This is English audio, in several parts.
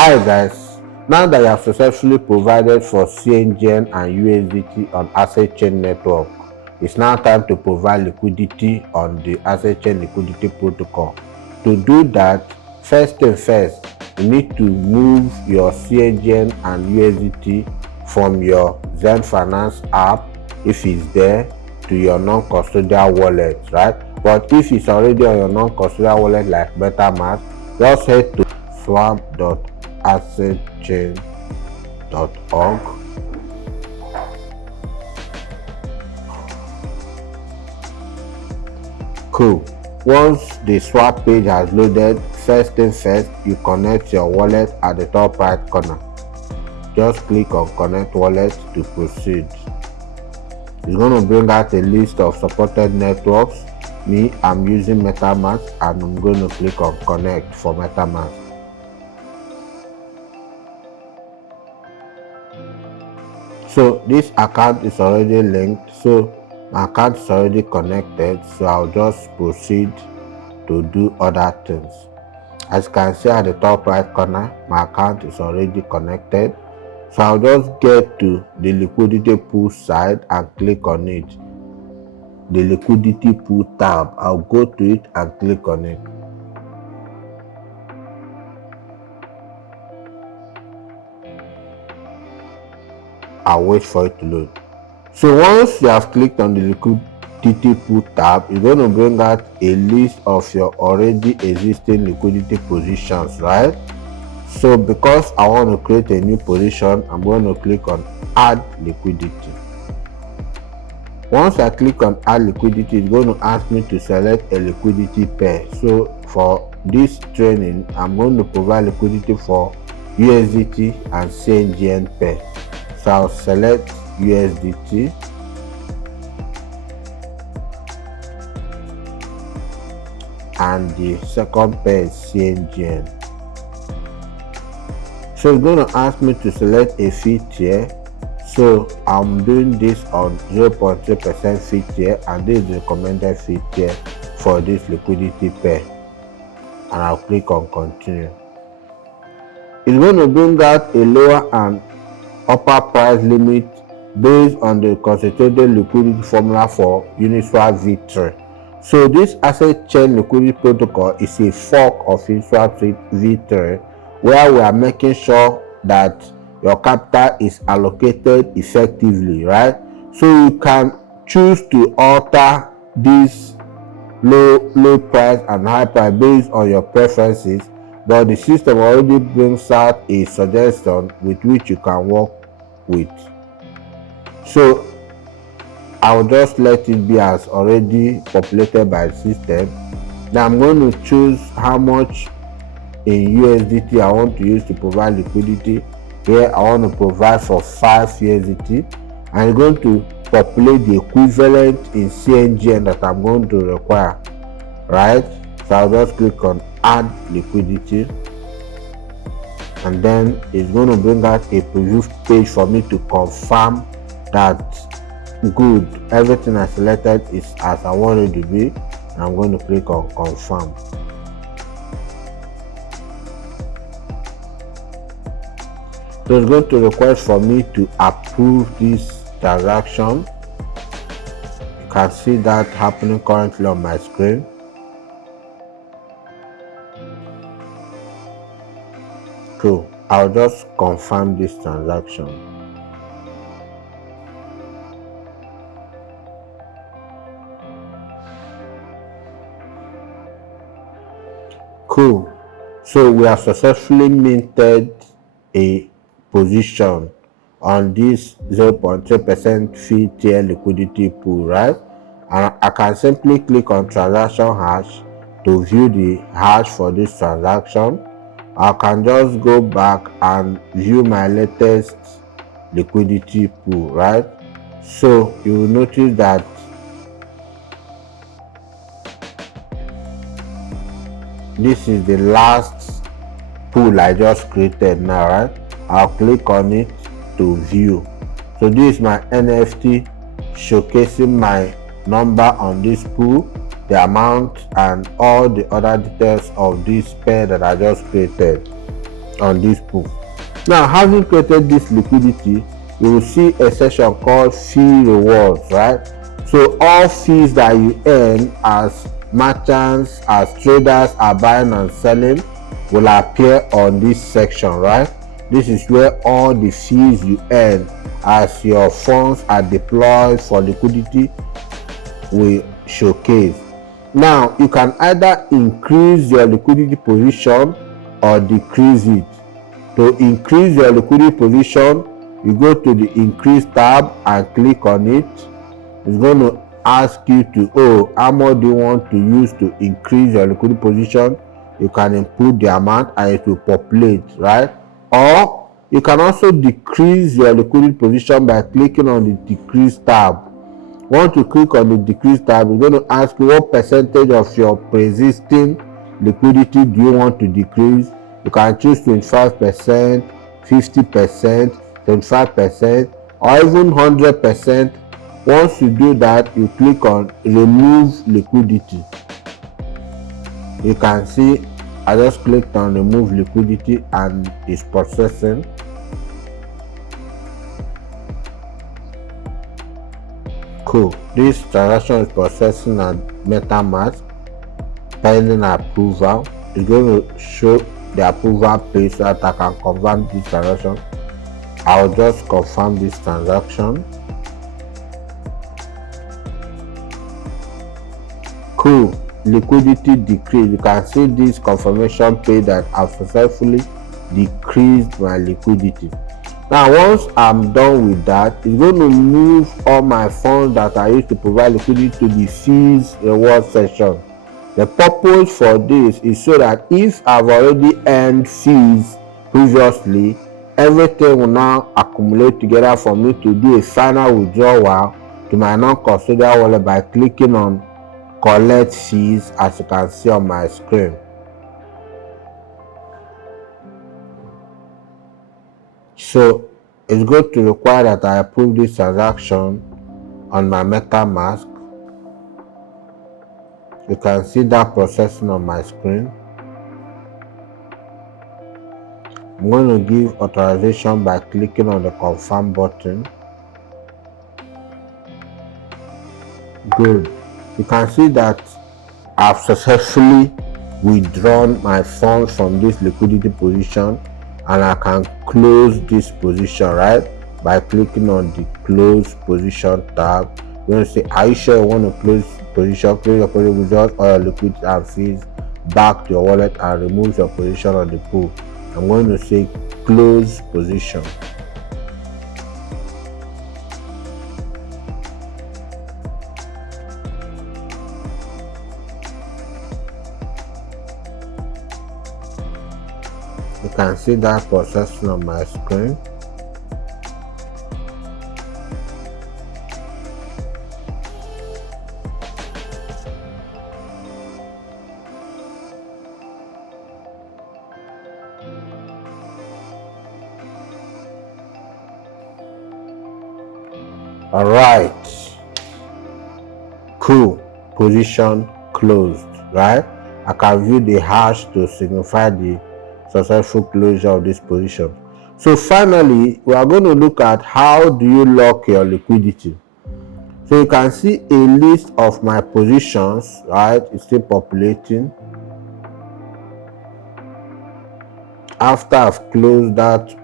Hi guys, now that you have successfully provided for cNGN and USDT on Asset Chain Network, it's now time to provide liquidity on the Asset Chain Liquidity Protocol. To do that, first thing first, you need to move your cNGN and USDT from your Zen Finance app, if it's there, to your non-custodial wallet, right? But if it's already on your non-custodial wallet like MetaMask, just head to swap.assetchain.org. Cool. Once the swap page has loaded, first thing first, you connect your wallet at the top right corner. Just click on connect wallet to proceed. It's going to bring out a list of supported networks. Me, I'm using MetaMask and I'm going to click on connect for MetaMask. So this account is already linked, so my account is already connected, so I'll just proceed to do other things. As you can see at the top right corner, my account is already connected, so I'll just get to the liquidity pool side and click on it. The liquidity pool tab, I'll go to it and click on it. I'll wait for it to load. So once you have clicked on the liquidity pool tab, it's going to bring out a list of your already existing liquidity positions, right? So because I want to create a new position, I'm going to click on add liquidity. Once I click on add liquidity, it's going to ask me to select a liquidity pair. So for this training, I'm going to provide liquidity for USDT and cNGN pair. So I'll select USDT, and the second pair is cNGN. So it's going to ask me to select a fee tier. So I'm doing this on 0.3% fee tier, and this is the recommended fee tier for this liquidity pair, and I'll click on continue. It's going to bring out a lower and upper price limit based on the concentrated liquidity formula for Uniswap V3. So this Asset Chain Liquidity Protocol is a fork of Uniswap V3, where we are making sure that your capital is allocated effectively, right? So you can choose to alter this low price and high price based on your preferences, but the system already brings out a suggestion with which you can work with. So I'll just let it be as already populated by the system. Now I'm going to choose how much in USDT I want to use to provide liquidity. Here I want to provide for 5 USDT, and I'm going to populate the equivalent in cNGN that I'm going to require, right? So I'll just click on add liquidity, and then it's going to bring out a preview page for me to confirm that good, everything I selected is as I want it to be, and I'm going to click on confirm. So it's going to request for me to approve this transaction. You can see that happening currently on my screen. Cool. I'll just confirm this transaction. Cool. So we have successfully minted a position on this 0.3% fee tier liquidity pool, right? And I can simply click on transaction hash to view the hash for this transaction. I can just go back and view my latest liquidity pool, right? So you will notice that this is the last pool I just created now, right? I'll click on it to view. So this is my NFT showcasing my number on this pool, the amount, and all the other details of this pair that I just created. on this pool. Now, having created this liquidity, you will see a section called fee rewards, right? So all fees that you earn as merchants, as traders are buying and selling will appear on this section, right? This is where all the fees you earn as your funds are deployed for liquidity will showcase. Now, you can either increase your liquidity position or decrease it. To increase your liquidity position, you go to the increase tab and click on it. It's going to ask you to, how much do you want to use to increase your liquidity position? You can input the amount and it will populate, right? Or you can also decrease your liquidity position by clicking on the decrease tab. Once you click on the decrease tab, it's going to ask you what percentage of your pre-existing liquidity do you want to decrease. You can choose 25%, 50%, 25%, or even 100%. Once you do that, you click on remove liquidity. You can see I just clicked on remove liquidity and it's processing. Cool. This transaction is processing at MetaMask pending approval. It's going to show the approval page so that I can confirm this transaction. I'll just confirm this transaction. Cool. Liquidity decrease. You can see this confirmation page that I've successfully decreased my liquidity. Now, once I'm done with that, it's going to move all my funds that I used to provide liquidity to the fees reward section. The purpose for this is so that if I've already earned fees previously, everything will now accumulate together for me to do a final withdrawal to my non-custodial wallet by clicking on collect fees, as you can see on my screen. So it's going to require that I approve this transaction on my MetaMask. You can see that processing on my screen. I'm going to give authorization by clicking on the confirm button. Good. You can see that I've successfully withdrawn my funds from this liquidity position, and I can close this position, right, by clicking on the close position tab. You're going to say, are you sure you want to close position? Close your position, withdraw all your liquidity and fees back to your wallet and remove your position on the pool. I'm going to say close position. You can see that processing on my screen. All right. Cool. Position closed, right? I can view the hash to signify the successful closure of this position. So finally, we are going to look at how do you lock your liquidity. So you can see a list of my positions, right? It's still populating. After I've closed that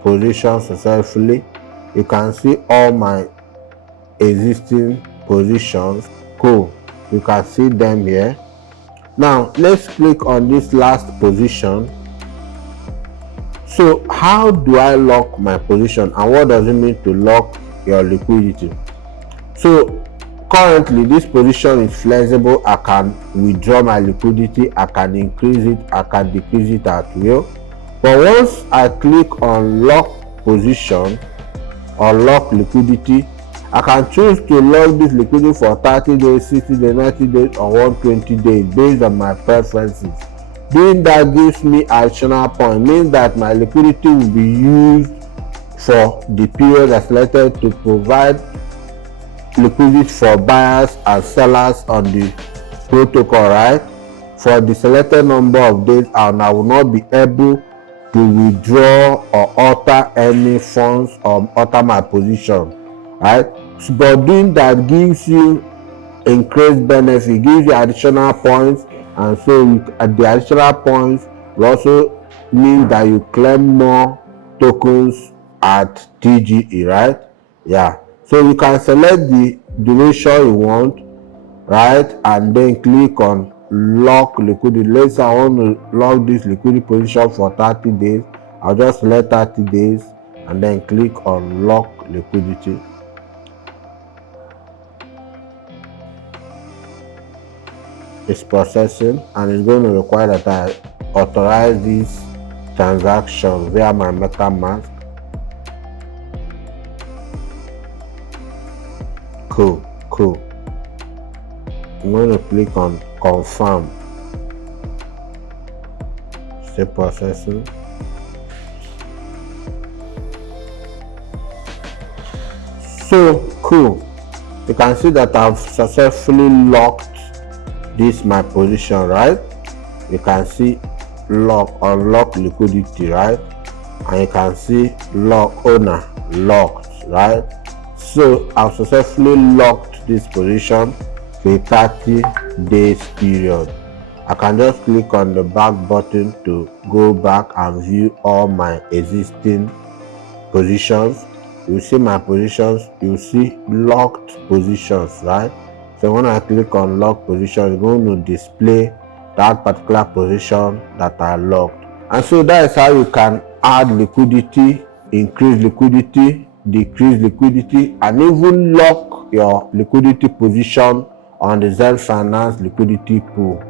position successfully, you can see all my existing positions. Cool. You can see them here. Now let's click on this last position. So how do I lock my position, and what does it mean to lock your liquidity? So currently this position is flexible. I can withdraw my liquidity, I can increase it, I can decrease it at will. But once I click on lock position or lock liquidity, I can choose to lock this liquidity for 30 days, 60 days, 90 days, or 120 days based on my preferences. Doing that gives me additional point, means that my liquidity will be used for the period I selected to provide liquidity for buyers and sellers on the protocol, right? For the selected number of days, and I will not be able to withdraw or alter any funds or alter my position, right? But doing that gives you increased benefit, gives you additional points, and so the additional points will also mean that you claim more tokens at TGE, right? Yeah, so you can select the duration you want, right, and then click on lock liquidity. Let's say I want to lock this liquidity position for 30 days. I'll just select 30 days and then click on lock liquidity. It's processing and it's going to require that I authorize this transaction via my MetaMask. Cool. I'm going to click on confirm. Still processing. So cool. You can see that I've successfully locked this my position, right? You can see unlock liquidity, right? And you can see lock owner locked, right? So I've successfully locked this position for a 30 days period. I can just click on the back button to go back and view all my existing positions. You see my positions, you see locked positions, right? So when I click on lock position, it's going to display that particular position that I locked. And so that is how you can add liquidity, increase liquidity, decrease liquidity, and even lock your liquidity position on the Zen Finance liquidity pool.